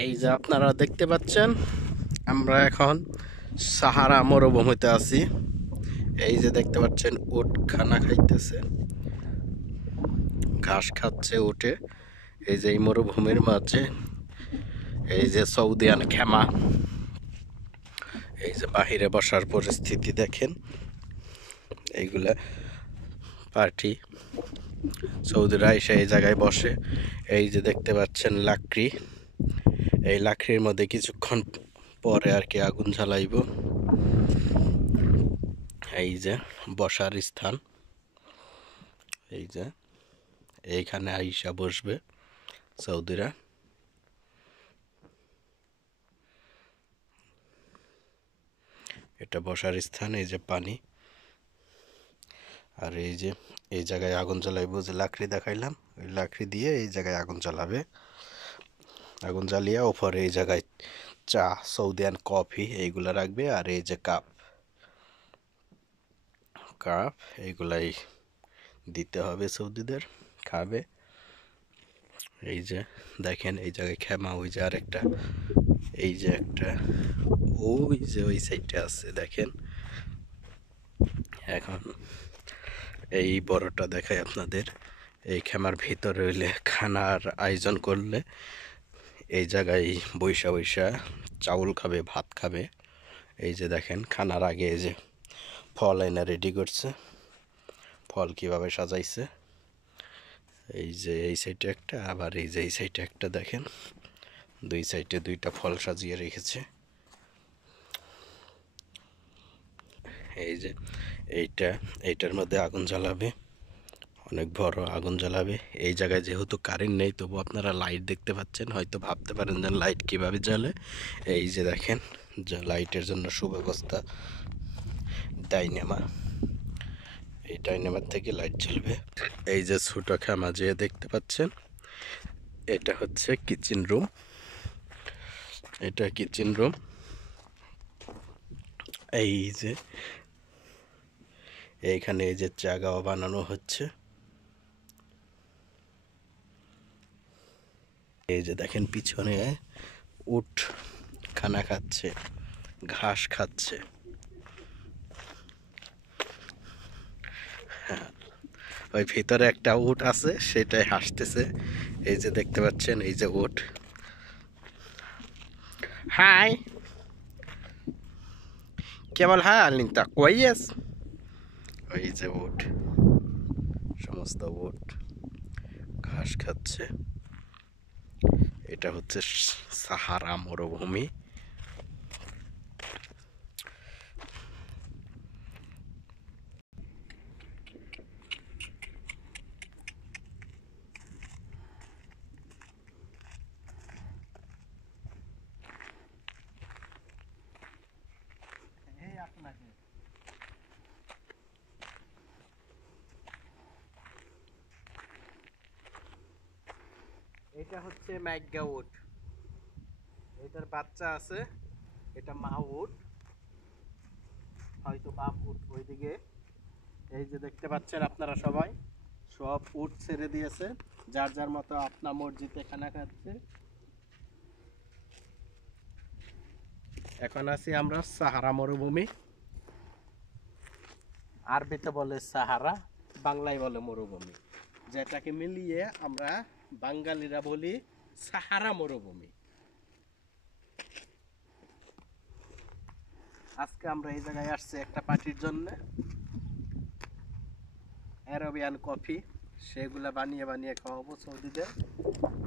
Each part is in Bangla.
এই যে আপনারা দেখতে পাচ্ছেন, আমরা এখন সাহারা মরুভূমিতে আছি। এই যে দেখতে পাচ্ছেন, উট খানা খাইতেছে, ঘাস খাচ্ছে উঠে। এই যে এই মরুভূমির মাঝে এই যে সৌদিয়ান খেমা, এই যে বাহিরে বসার পরিস্থিতি দেখেন। এইগুলা পার্টি সৌদিরা এসে এই জায়গায় বসে। এই যে দেখতে পাচ্ছেন লাকড়ি, এই লাকড়ির মধ্যে কিছুক্ষণ পরে আর কি আগুন জ্বালাইব। এই যে বসার স্থান, এই যে এইখানে আইসা বসবে সৌদিরা। এটা বসার স্থান। এই যে পানি, আর এই যে এই জায়গায় আগুন জ্বালাইব। যে লাকড়ি দেখাইলাম, ওই লাকড়ি দিয়ে এই জায়গায় আগুন জ্বালাবে। আগুন জ্বালিয়ে ওপরে এই জায়গায় চা, সৌদিয়ান কফি এইগুলা রাখবে। আর এই যে কাপ এইগুলাই দিতে হবে, সৌদিদের খাবে। এই যে দেখেন, এই জায়গায় খেমা, ওই যে আরেকটা, এই যে একটা, ওই যে ওই সাইডে আছে দেখেন। এখন এই বড়টা দেখাই আপনাদের। এই খেমার ভিতরে হইলে খানার আয়োজন করলে এই জায়গায় বৈশা বৈশা চাউল খাবে, ভাত খাবে। এই যে দেখেন, খানার আগে এই যে ফল এনে রেডি করছে, ফল কিভাবে সাজাইছে। এই যে এই সাইডে একটা, আবার এই যে এই সাইডে একটা দেখেন, দুই সাইডে দুইটা ফল সাজিয়ে রেখেছে। এই যে এইটার মধ্যে আগুন জ্বালাবে, অনেক বড় আগুন জ্বালাবে। এই জায়গায় যেহেতু কারেন্ট নেই, তবু আপনারা লাইট দেখতে পাচ্ছেন। হয়তো ভাবতে পারেন যে লাইট কিভাবে জ্বলে। এই যে দেখেন, লাইটের জন্য সুব্যবস্থা, ডাইনামা, এই ডাইনামার থেকে লাইট জ্বলবে। এই যে ছোট খামা যে দেখতে পাচ্ছেন, এটা হচ্ছে কিচেন রুম। এটা কিচেন রুম। এই যে এইখানে এই যে চা গাওয়া বানানো হচ্ছে। এই যে দেখেন, পিছনে উট খানা খাচ্ছে, ঘাস খাচ্ছে। ওই ভিতরে একটা উট আছে, সেটাই হাসতেছে। এই যে দেখতে পাচ্ছেন, এই যে উট। হাই, কেবল হাল নিতা কইয়েস। ওই যে উট, সমস্ত উট ঘাস খাচ্ছে। এটা হচ্ছে সাহারা মরুভূমি। এটা হচ্ছে ম্যাগগা উট, এটার বাচ্চা আছে। এটা মা উট, হয়তো বাপ উট ওইদিকে। এই যে দেখতে পাচ্ছেন আপনারা সবাই, সব উট ছেড়ে দিয়েছে, যার যার মতো আপনা মসজিদে খানা খাচ্ছে। এখন আছি আমরা সাহারা মরুভূমি। আরবিতে বলে সাহারা, বাংলায় বলে মরুভূমি, যেটাকে মিলিয়ে আমরা বাঙালিরা বলি সাহারা মরুভূমি। আজকে আমরা এই জায়গায় আসছি একটা পার্টির জন্য, আরবিয়ান কফি, সেগুলা বানিয়ে বানিয়ে খাওয়াবো সৌদিদের।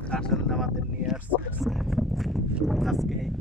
তার জন্য আমাদের নিয়ে আসছে আজকে এই